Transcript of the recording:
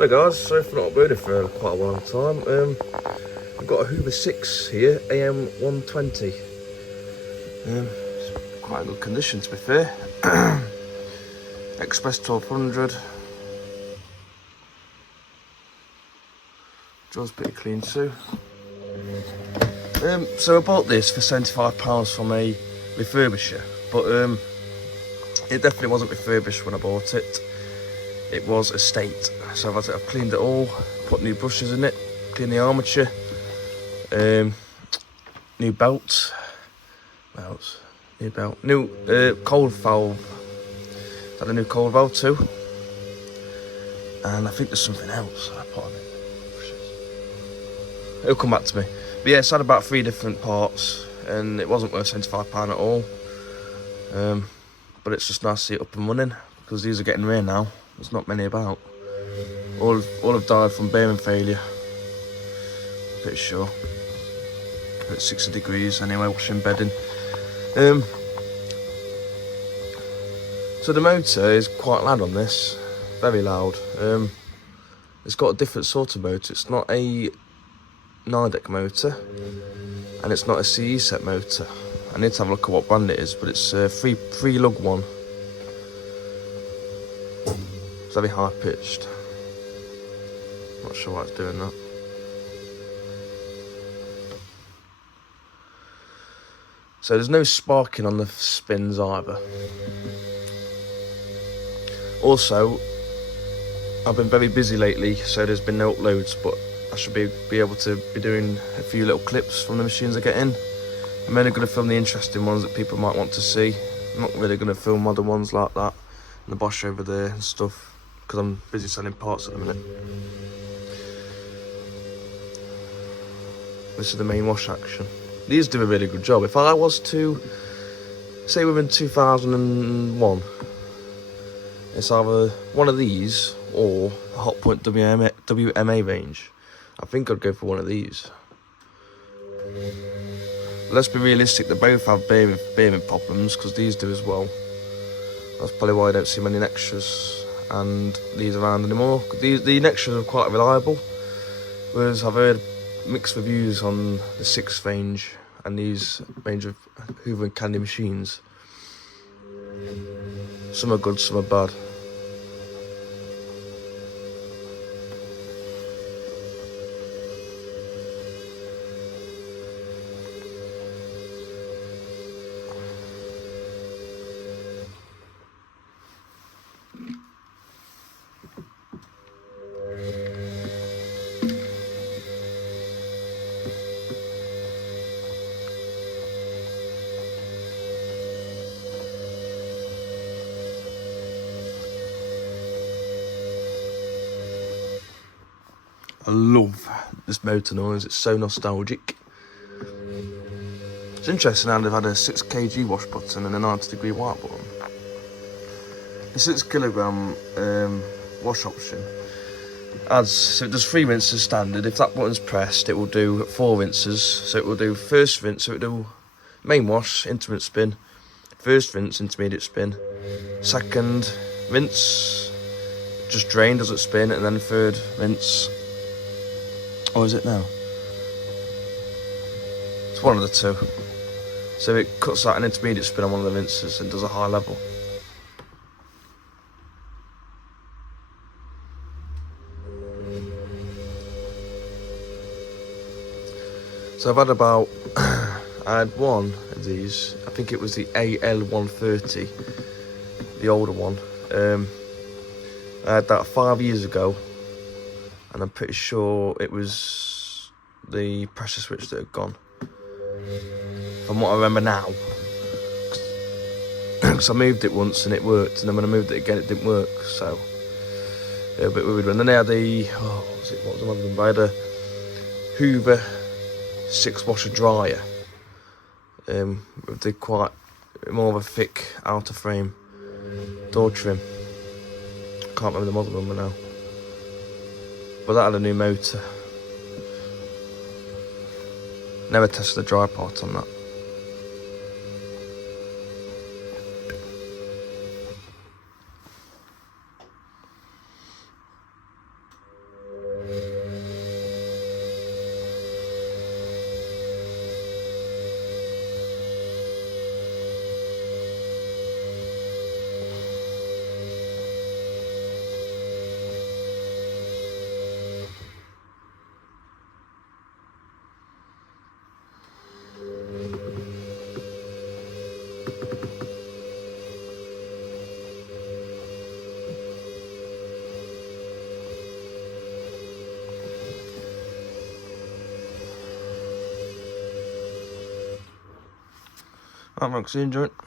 Hey guys, sorry for not uploading for quite a long time. I've got a Hoover SIX here, AM120. It's quite in good condition to be fair. Express 1200. Draw's pretty clean too. So I bought this for £75 from a refurbisher, but it definitely wasn't refurbished when I bought it. It was estate. So I've cleaned it all, put new brushes in it, cleaned the armature, new belt, new cold valve. Had a new cold valve too, and I think there's something else I put on it. It'll come back to me. But yeah, it's had about 3 different parts, and it wasn't worth £75 at all. But it's just nice to see it up and running, because these are getting rare now. There's not many about. All have died from bearing failure. Pretty sure. At 60 degrees anyway, washing bedding. So the motor is quite loud on this. Very loud. It's got a different sort of motor. It's not a Nidec motor, and it's not a CE set motor. I need to have a look at what brand it is, but it's a free lug one. It's very high pitched. Not sure why it's doing that. So there's no sparking on the spins either. Also, I've been very busy lately, so there's been no uploads, but I should be able to be doing a few little clips from the machines I get in. I'm only going to film the interesting ones that people might want to see. I'm not really going to film modern ones like that, and the Bosch over there and stuff, because I'm busy selling parts at the minute. This is the main wash action. These do a really good job. If I was to, say within 2001, it's either one of these or a Hotpoint WMA range. I think I'd go for one of these. Let's be realistic, they both have bearing problems, because these do as well. That's probably why I don't see many Nextras and these around anymore. The Nextras are quite reliable, whereas I've heard mixed reviews on the 6 range and these range of Hoover and Candy machines. Some are good, some are bad. I love this motor noise, it's so nostalgic. It's interesting how they've had a 6 kg wash button and a 90 degree wipe button. The 6 kilogram wash option adds, so it does 3 rinses standard. If that button's pressed, it will do 4 rinses. So it will do first rinse, so it will do main wash, intermittent spin, first rinse, intermediate spin, second rinse, just drain, doesn't spin, and then third rinse. Or is it now? It's one of the two. So it cuts out an intermediate spin on one of the rinses and does a high level. So I've had about, I had one of these, I think it was the AL130, the older one. I had that 5 years ago, and I'm pretty sure it was the pressure switch that had gone, from what I remember now. Because I moved it once and it worked, and then when I moved it again it didn't work, so yeah, a bit weird. And then they had the, what was the one? I had a Hoover SIX washer dryer, with the quite more of a thick outer frame door trim. Can't remember the model number now. But that had a new motor. Never tested the dry part on that. Right, Max, you enjoy it?